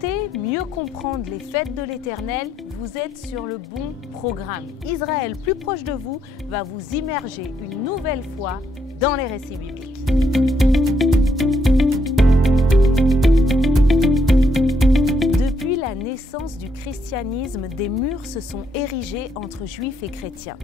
souhaitez mieux comprendre les fêtes de l'Éternel, vous êtes sur le bon programme. Israël plus proche de vous va vous immerger une nouvelle fois dans les récits bibliques. Depuis la naissance du christianisme, des murs se sont érigés entre juifs et chrétiens.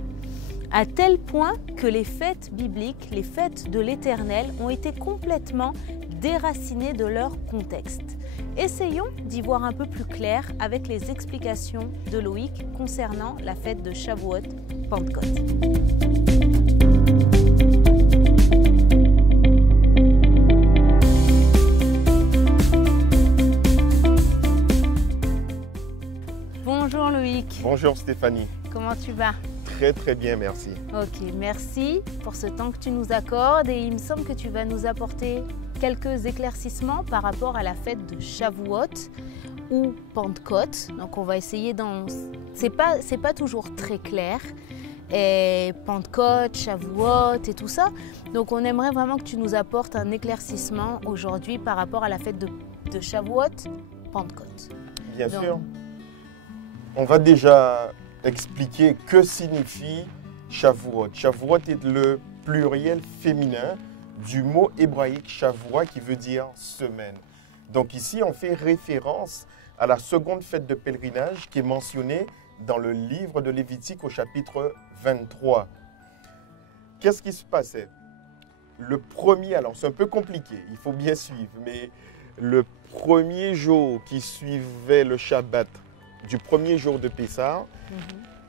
À tel point que les fêtes bibliques, les fêtes de l'Éternel, ont été complètement déracinées de leur contexte. Essayons d'y voir un peu plus clair avec les explications de Loïc concernant la fête de Shavuot, Pentecôte. Bonjour Loïc. Bonjour Stéphanie. Comment tu vas? Très très bien, merci. Ok, merci pour ce temps que tu nous accordes et il me semble que tu vas nous apporter quelques éclaircissements par rapport à la fête de Shavuot ou Pentecôte. Donc on va essayer d'en... C'est pas toujours très clair. Et Pentecôte, Shavuot et tout ça. Donc on aimerait vraiment que tu nous apportes un éclaircissement aujourd'hui par rapport à la fête de Shavuot, Pentecôte. Bien sûr. On va déjà expliquer que signifie Shavuot. Shavuot est le pluriel féminin du mot hébraïque Shavua qui veut dire semaine. Donc ici, on fait référence à la seconde fête de pèlerinage qui est mentionnée dans le livre de Lévitique au chapitre 23. Qu'est-ce qui se passait? Le premier, alors c'est un peu compliqué, il faut bien suivre, mais le premier jour qui suivait le Shabbat du premier jour de Pessah,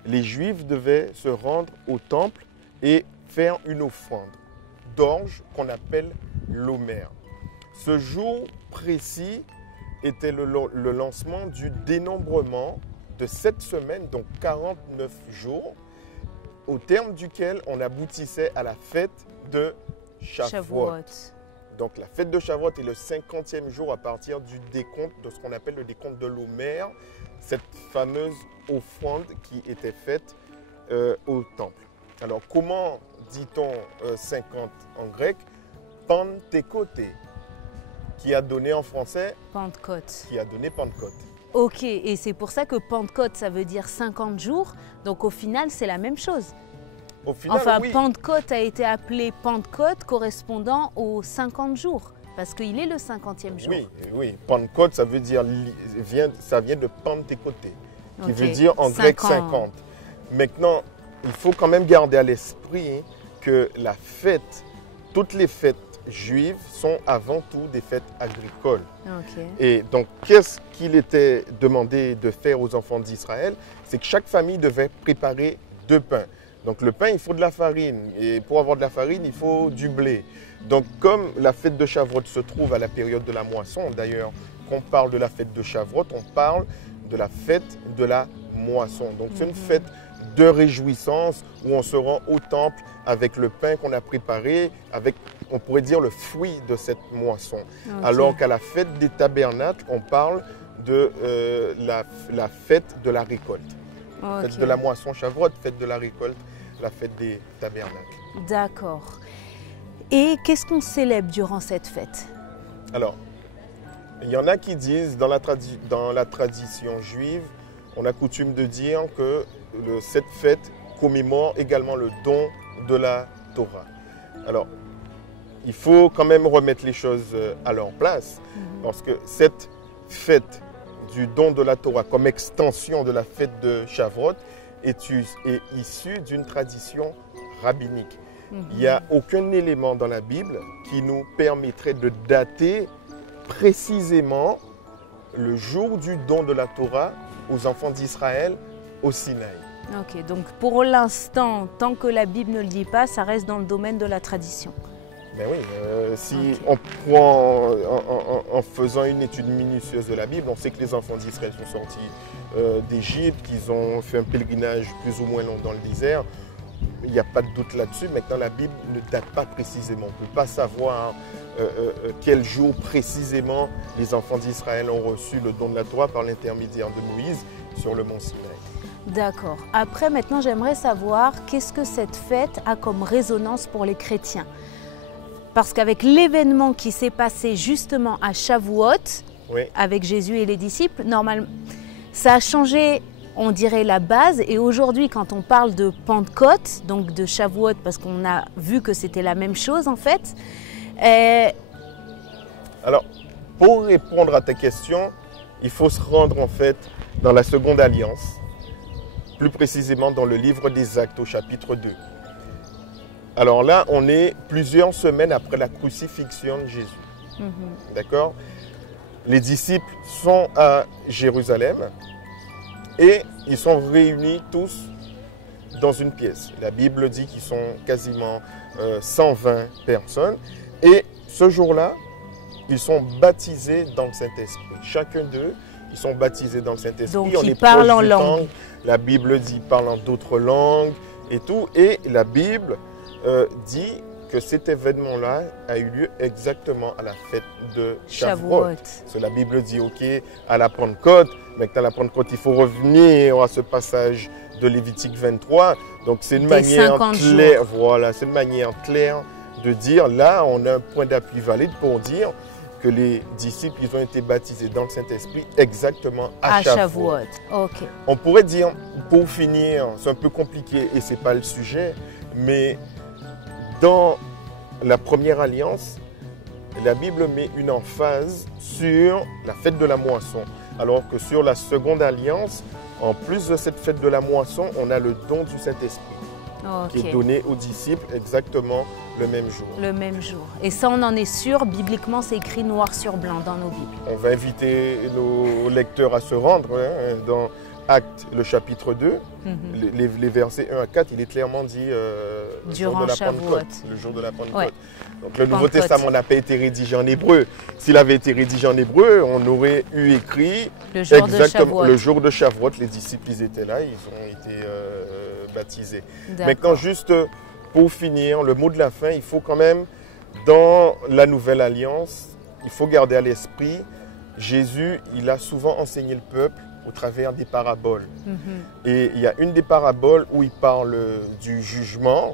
les Juifs devaient se rendre au temple et faire une offrande d'orge qu'on appelle l'Omer. Ce jour précis était le lancement du dénombrement de cette semaine, donc 49 jours, au terme duquel on aboutissait à la fête de Shavuot. Donc la fête de Shavuot est le 50e jour à partir du décompte de ce qu'on appelle le décompte de l'Omer, cette fameuse offrande qui était faite au temple. Alors comment dit-on 50 en grec? Pentekote, qui a donné en français Pentecôte. Qui a donné Pentecôte. Ok, et c'est pour ça que Pentecôte, ça veut dire 50 jours. Donc au final, c'est la même chose. Au final, enfin, oui. Pentecôte a été appelé Pentecôte correspondant aux 50 jours, parce qu'il est le 50e jour. Oui. Pentecôte, ça veut dire, ça vient de Pentekote, qui veut dire en grec 50. Maintenant, il faut quand même garder à l'esprit que la fête, toutes les fêtes juives sont avant tout des fêtes agricoles. Et donc, qu'est-ce qu'il était demandé de faire aux enfants d'Israël? C'est que chaque famille devait préparer 2 pains. Donc le pain, il faut de la farine. Et pour avoir de la farine, il faut du blé. Donc comme la fête de Shavuot se trouve à la période de la moisson, d'ailleurs, quand on parle de la fête de Shavuot, on parle de la fête de la moisson. Donc c'est une fête de réjouissance où on se rend au temple avec le pain qu'on a préparé, avec, on pourrait dire, le fruit de cette moisson. Alors qu'à la fête des tabernacles, on parle de la fête de la récolte. Fête de la moisson Shavuot, fête de la récolte, la fête des tabernacles. D'accord. Et qu'est-ce qu'on célèbre durant cette fête? Alors, il y en a qui disent, dans la tradition juive, on a coutume de dire que cette fête commémore également le don de la Torah. Alors, il faut quand même remettre les choses à leur place, parce que cette fête du don de la Torah comme extension de la fête de Shavuot est issue d'une tradition rabbinique. Il n'y a aucun élément dans la Bible qui nous permettrait de dater précisément le jour du don de la Torah aux enfants d'Israël au Sinaï. Ok, donc pour l'instant, tant que la Bible ne le dit pas, ça reste dans le domaine de la tradition. Ben oui, on prend, en faisant une étude minutieuse de la Bible, on sait que les enfants d'Israël sont sortis d'Égypte, qu'ils ont fait un pèlerinage plus ou moins long dans le désert. Il n'y a pas de doute là-dessus. Maintenant, la Bible ne date pas précisément. On ne peut pas savoir quel jour précisément les enfants d'Israël ont reçu le don de la Torah par l'intermédiaire de Moïse sur le mont Sinaï. D'accord. Après, maintenant, j'aimerais savoir qu'est-ce que cette fête a comme résonance pour les chrétiens. Parce qu'avec l'événement qui s'est passé justement à Shavuot, Oui. avec Jésus et les disciples. Normalement, ça a changé, on dirait, la base. Et aujourd'hui, quand on parle de Pentecôte, donc de Shavuot, parce qu'on a vu que c'était la même chose en fait. Alors, pour répondre à ta question, il faut se rendre en fait dans la Seconde Alliance, plus précisément dans le livre des Actes au chapitre 2. Alors là, on est plusieurs semaines après la crucifixion de Jésus. D'accord? Les disciples sont à Jérusalem et ils sont réunis tous dans une pièce. La Bible dit qu'ils sont quasiment 120 personnes. Et ce jour-là, ils sont baptisés dans le Saint-Esprit. Chacun d'eux, ils sont baptisés dans le Saint-Esprit. Donc on ils est parlent proche en du langue. temps. La Bible dit parle en d'autres langues et tout. Et la Bible dit que cet événement-là a eu lieu exactement à la fête de Shavuot. Parce que la Bible dit, ok, à la Pentecôte, maintenant à la Pentecôte, il faut revenir à ce passage de Lévitique 23. Donc c'est une manière claire, voilà, c'est une manière claire de dire, là, on a un point d'appui valide pour dire que les disciples, ils ont été baptisés dans le Saint-Esprit exactement à Shavuot. Okay. On pourrait dire, pour finir, c'est un peu compliqué et ce n'est pas le sujet, mais dans la première alliance, la Bible met une emphase sur la fête de la moisson, alors que sur la seconde alliance, en plus de cette fête de la moisson, on a le don du Saint-Esprit qui est donné aux disciples exactement le même jour. Le même jour. Et ça, on en est sûr, bibliquement, c'est écrit noir sur blanc dans nos Bibles. On va inviter nos lecteurs à se rendre dans Actes, le chapitre 2, les versets 1 à 4, il est clairement dit durant le jour de la Pentecôte. Ouais. Donc le Nouveau Testament n'a pas été rédigé en hébreu. S'il avait été rédigé en hébreu, on aurait eu écrit le jour de Shavuot. Le jour de Shavuot, les disciples ils étaient là, ils ont été baptisés. Maintenant, juste pour finir, le mot de la fin, il faut quand même, dans la Nouvelle Alliance, il faut garder à l'esprit, Jésus, il a souvent enseigné le peuple au travers des paraboles. Et il y a une des paraboles où il parle du jugement,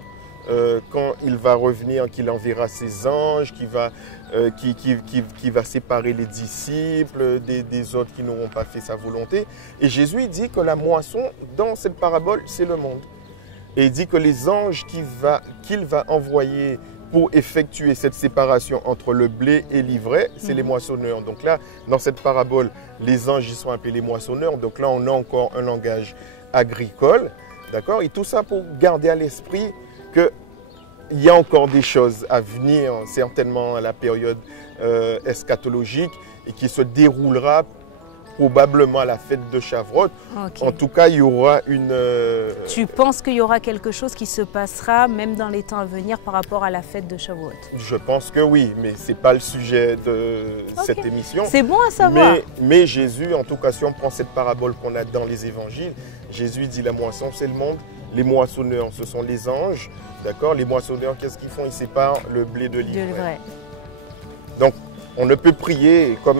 quand il va revenir, qu'il enverra ses anges, qui va séparer les disciples des autres qui n'auront pas fait sa volonté. Et Jésus il dit que la moisson, dans cette parabole, c'est le monde. Et il dit que les anges qu'il va envoyer pour effectuer cette séparation entre le blé et l'ivraie, c'est les moissonneurs. Donc là, dans cette parabole, les anges ils sont appelés les moissonneurs. Donc là, on a encore un langage agricole. D'accord? Et tout ça pour garder à l'esprit qu'il y a encore des choses à venir, certainement à la période eschatologique, et qui se déroulera probablement à la fête de Shavuot. En tout cas, il y aura une... Tu penses qu'il y aura quelque chose qui se passera même dans les temps à venir par rapport à la fête de Shavuot? Je pense que oui, mais ce n'est pas le sujet de cette émission. C'est bon à savoir. Mais Jésus, en tout cas, si on prend cette parabole qu'on a dans les évangiles, Jésus dit la moisson, c'est le monde. Les moissonneurs, ce sont les anges. D'accord? Les moissonneurs, qu'est-ce qu'ils font? Ils séparent le blé de l'ivraie. Donc, on ne peut prier comme...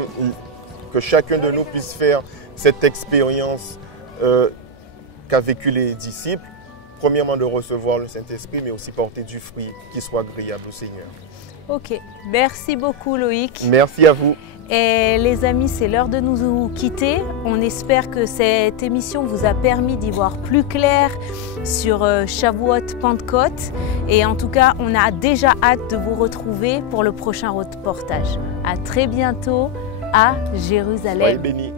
que chacun de nous puisse faire cette expérience qu'a vécu les disciples, premièrement de recevoir le Saint-Esprit, mais aussi porter du fruit qui soit agréable au Seigneur. Ok, merci beaucoup Loïc. Merci à vous. Et les amis, c'est l'heure de nous quitter. On espère que cette émission vous a permis d'y voir plus clair sur Shavuot, Pentecôte. Et en tout cas, on a déjà hâte de vous retrouver pour le prochain reportage. À très bientôt. À Jérusalem. Soyez bénis.